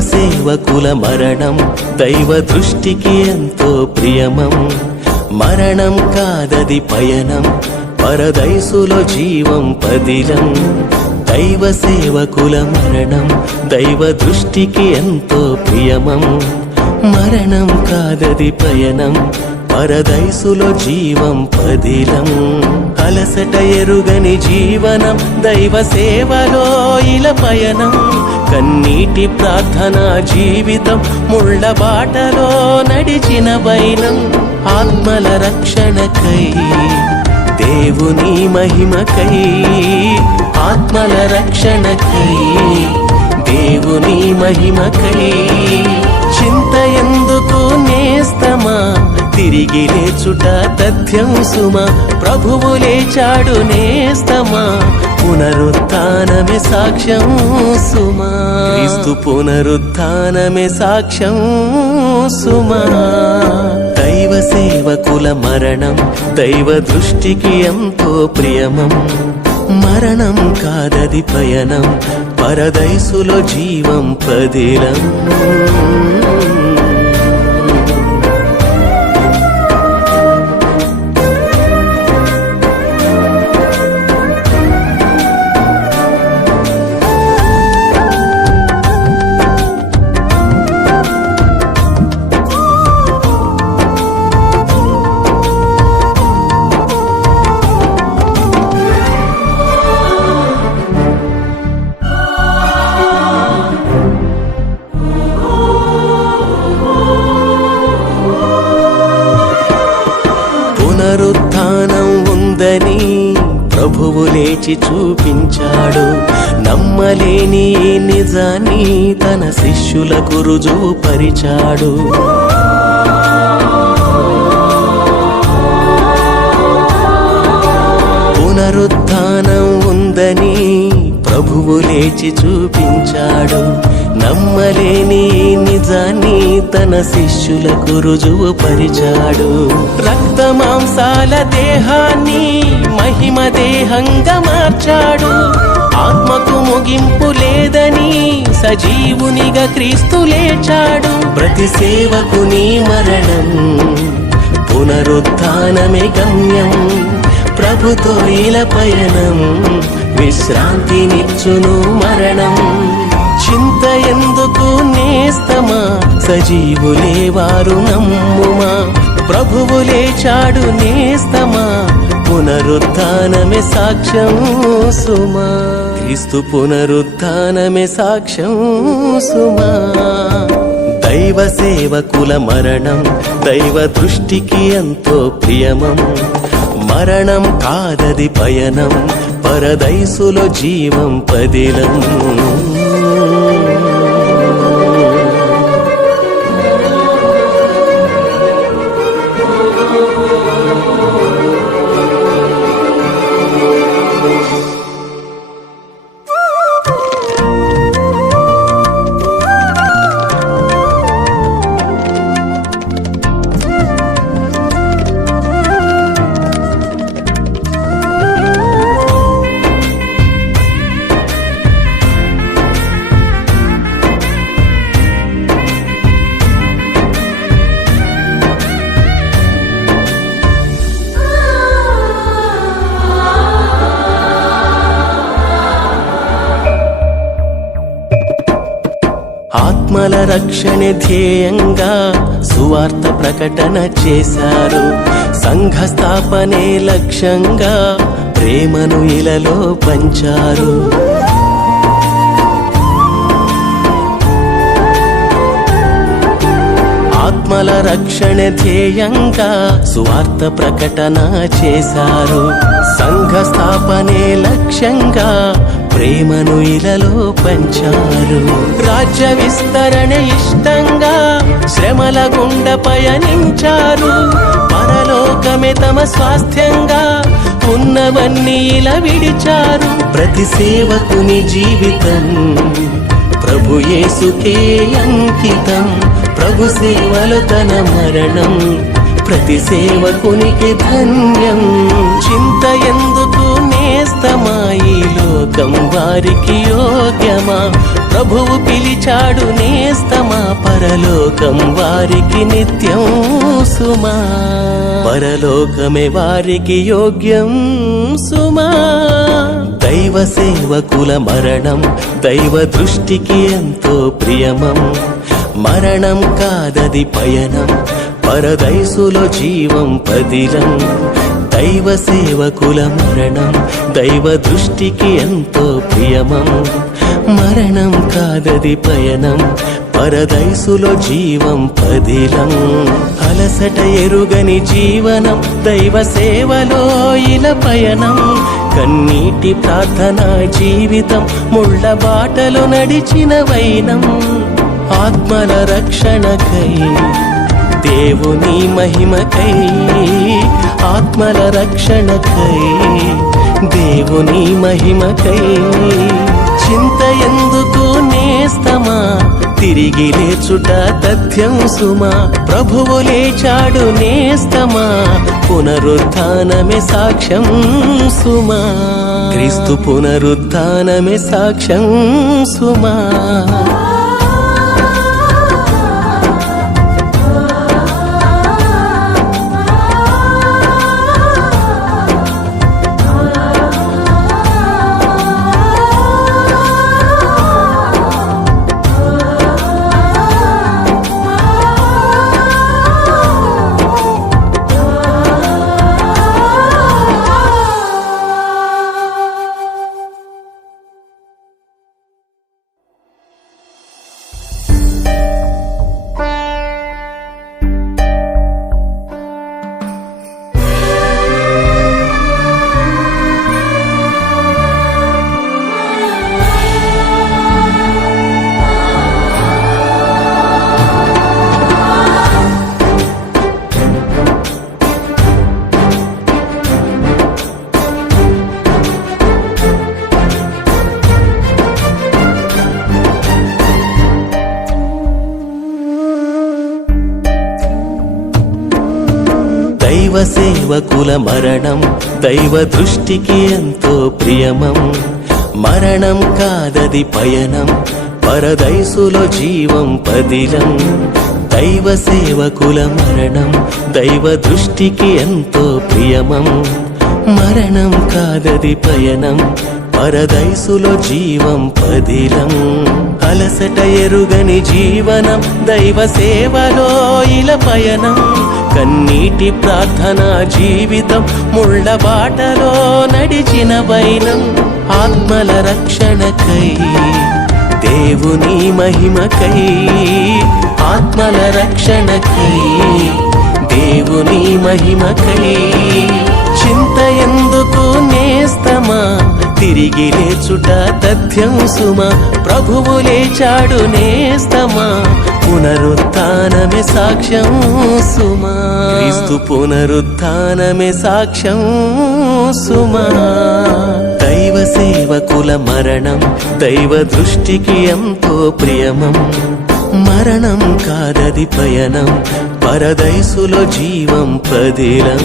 సేవకుల మరణం దైవ దృష్టికి ఎంతో ప్రియమం. మరణం కాదది పయనం, పరదైసులో జీవం పదిలం. దైవ సేవకుల మరణం దైవ దృష్టికి ఎంతో ప్రియమం. మరణం కాదది పయనం, పరదైసులో జీవం పదిలం. అలసట ఎరుగని జీవనం దైవ సేవలో ఇల పయనం. కన్నీటి ప్రార్థన జీవితం ముళ్ళ బాటలో నడిచిన వైనం. ఆత్మల రక్షణకై దేవుని మహిమకై, ఆత్మల రక్షణకై దేవుని మహిమకై. చింత ఎందుకు నేస్తమా, తిరిగి లేచుట తథ్యం సుమా. ప్రభువు లేచాడు నేస్తమా, పునరుత్థానమే సాక్ష్యం సుమా. క్రీస్తు పునరుత్థానమే సాక్ష్యం సుమా. దైవ సేవకుల మరణం దైవ దృష్టికి ఎంతో ప్రియమం. మరణం కాదది పయనం, పరదైసులో జీవం పదిలం. పునరుత్థానం ఉందని ప్రభువు లేచి చూపించాడు. నమ్మలేని నిజాన్ని తన శిష్యులకు రుజువుపరిచాడు. పునరుత్థానం ఉందని ప్రభువు లేచి చూపించాడు. నమ్మలేని నిజాన్ని తన శిష్యులకు రుజువుపరిచాడు. రక్త మాంసాల దేహాన్ని మహిమ దేహంగా మార్చాడు. ఆత్మకు ముగింపు లేదని సజీవునిగా క్రీస్తు లేచాడు. ప్రతి సేవకుని మరణం పునరుత్థానమే గమ్యం. ప్రభుతో ఇల పయనం విశ్రాంతినిచ్చును మరణం. చింత ఎందుకు నేస్తమా, సజీవులే వారు నమ్ముమా. ప్రభువు లేచాడు నేస్తమా, పునరుత్థానమే సాక్ష్యం సుమా. క్రీస్తు పునరుత్థానమే సాక్ష్యం సుమా. దైవ సేవకుల మరణం దైవ దృష్టికి ఎంతో ప్రియమం. మరణం కాదది పయనం, పరదైసులో జీవం పదిలం. ఆత్మల రక్షణ ధ్యేయంగా సువార్త ప్రకటన చేశారు. సంఘ స్థాపనే లక్ష్యంగా ప్రేమను ఇలలో పంచారు. ఆత్మల రక్షణ ధ్యేయంగా సువార్త ప్రకటన చేశారు. సంఘ స్థాపనే లక్ష్యంగా ప్రేమను ఇలలో పంచారు. రాజ్య విస్తరణ ఇష్టంగా శ్రమల గుండ పయనించారు. పరలోకమే తమ స్వాస్థ్యంగా ఉన్నవన్నీ ఇలా విడిచారు. ప్రతి సేవకుని జీవితం ప్రభు యేసుకే అంకితం. ప్రభు సేవలో తన మరణం ప్రతి సేవకునికి ధన్యం. చింత ఎందుకు నేస్తమా, ఈ లోకం వారికి యోగ్యమా. ప్రభువు పిలిచాడు నేస్తమా, పరలోకం వారికి నిత్యం సుమా, పరలోకమే వారికి యోగ్యం సుమా. దైవ సేవకుల మరణం దైవ దృష్టికి ఎంతో ప్రియమం, మరణం కాదది పయనం, పరదైసులో జీవం పదిలం. దైవ సేవకుల మరణం దైవ దృష్టికి ఎంతో ప్రియమం, మరణం కాదది పయనం, పరదైసులో జీవం పదిలం. అలసట ఎరుగని జీవనం దైవ సేవలో ఇల పయనం, కన్నీటి ప్రార్థనా జీవితం ముళ్ళ బాటలో నడిచిన వైనం. ఆత్మల రక్షణకై దేవుని మహిమకై, ఆత్మల రక్షణకై దేవుని మహిమకై. చింత ఎందుకు నేస్తమా, తిరిగి లేచుట తథ్యం సుమా, ప్రభువు లేచాడు నేస్తమా, పునరుత్థానమే సాక్ష్యం సుమా, క్రీస్తు పునరుత్థానమే సాక్ష్యం సుమా. దైవ సేవకుల మరణం దైవ దృష్టికి ఎంతో ప్రియమం, మరణం కాదది పయనం, పరదైసులో జీవం పదిలం. దైవ సేవకుల మరణం దైవ దృష్టికి ఎంతో ప్రియమం, మరణం కాదది పయనం, పరదైసులో జీవం పదిలం. అలసట ఎరుగని జీవనం దైవ సేవలో ఇల పయనం, కన్నీటి ప్రార్థనా జీవితం ముళ్ళ బాటలో నడిచిన వైనం. ఆత్మల రక్షణకై దేవుని మహిమకై, ఆత్మల రక్షణకై దేవుని మహిమకై. చింత ఎందుకు నేస్తమా, తిరిగి లేచుట తథ్యం సుమా, ప్రభువు లేచాడు నేస్తమా, పునరుత్థానమే సాక్ష్యం సుమా, క్రీస్తు పునరుత్థానమే సాక్ష్యం సుమా. దైవ సేవకుల మరణం దైవ దృష్టికి ఎంతో ప్రియమం, మరణం కాదది పయనం, పరదైసులో జీవం పదిలం.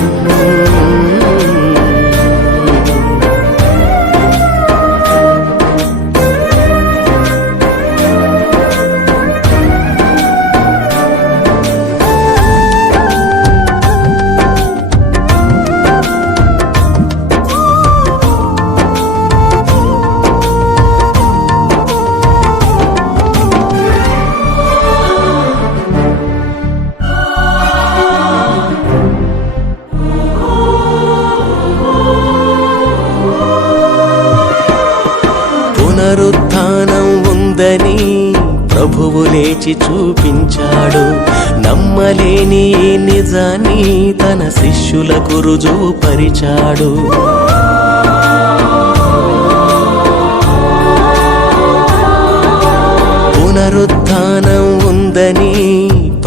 పునరుత్థానం ఉందని ప్రభువు లేచి చూపించాడు, నమ్మలేని నిజాన్ని తన శిష్యులకు రుజువు పరిచాడు. పునరుత్థానం ఉందని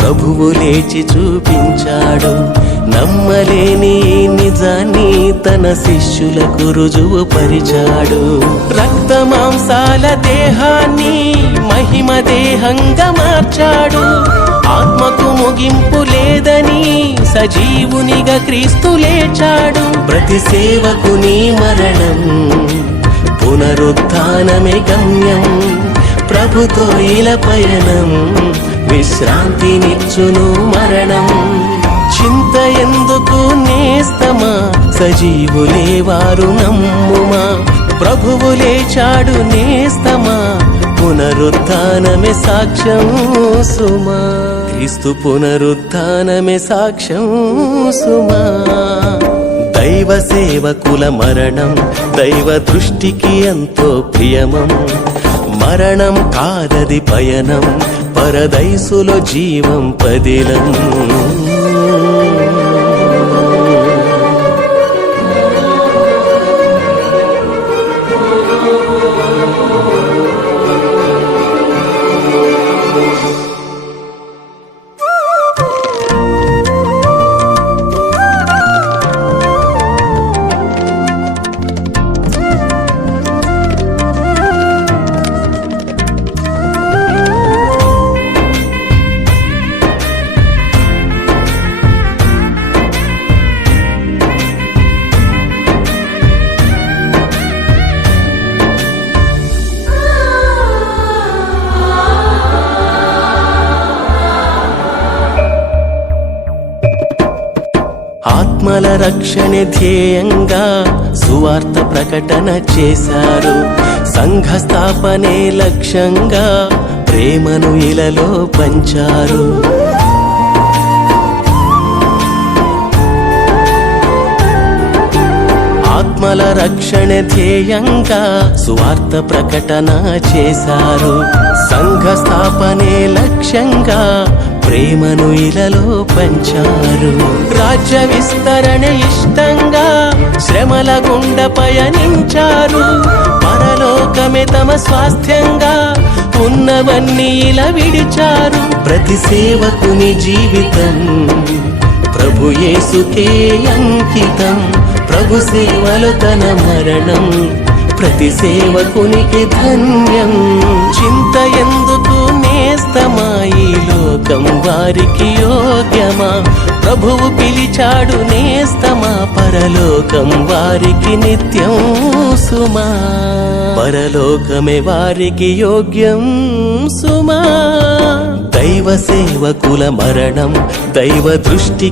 ప్రభువు లేచి చూపించాడు, నమ్మలేని నిజాన్ని తన శిష్యులకు రుజువు పరిచాడు. రక్త మాంసాల దేహాన్ని మహిమ దేహంగా మార్చాడు, ఆత్మకు ముగింపు లేదని సజీవునిగా క్రీస్తు లేచాడు. ప్రతి సేవకుని మరణం పునరుత్థానమే గమ్యం, ప్రభుతో ఇలా పయనం, విశ్రాంతినిచ్చును మరణం. చింత ఎందుకు నేస్తమా, సజీవులే వారు నమ్ముమా. ప్రభువు లేచాడు నేస్తమా, పునరుత్థానమే సాక్ష్యం సుమా. క్రీస్తు పునరుత్థానమే సాక్ష్యం సుమా. దైవ సేవకుల మరణం దైవ దృష్టికి ఎంతో ప్రియమం. మరణం కాదది పయనం, పరదైసులో జీవం పదిలం. ఆత్మల రక్షణ ధ్యేయంగా సువార్త ప్రకటన చేశారు. సంఘ స్థాపనే లక్ష్యంగా ప్రేమను ఇలలో పంచారు. ఆత్మల రక్షణ ధ్యేయంగా సువార్త ప్రకటన చేశారు. సంఘ స్థాపనే లక్ష్యంగా ప్రేమను ఇలలో పంచారు. రాజ్య విస్తరణ ఇష్టంగా శ్రమల గుండ పయనించారు. పరలోకమే తమ స్వాస్థ్యంగా ఉన్నవన్నీ ఇలా విడిచారు. ప్రతి సేవకుని జీవితం ప్రభు యేసుకే అంకితం. ప్రభు సేవలో తన మరణం ప్రతి సేవకునికి ధన్యం. చింత ఎందుకు నేస్తమా, ఈ లోకం వారికి యోగ్యమా. ప్రభువు పిలిచాడు నేస్తమా, పరలోకం వారికి నిత్యం సుమా. పరలోకమే వారికి యోగ్యం సుమా. దైవ సేవకుల మరణం దైవ దృష్టి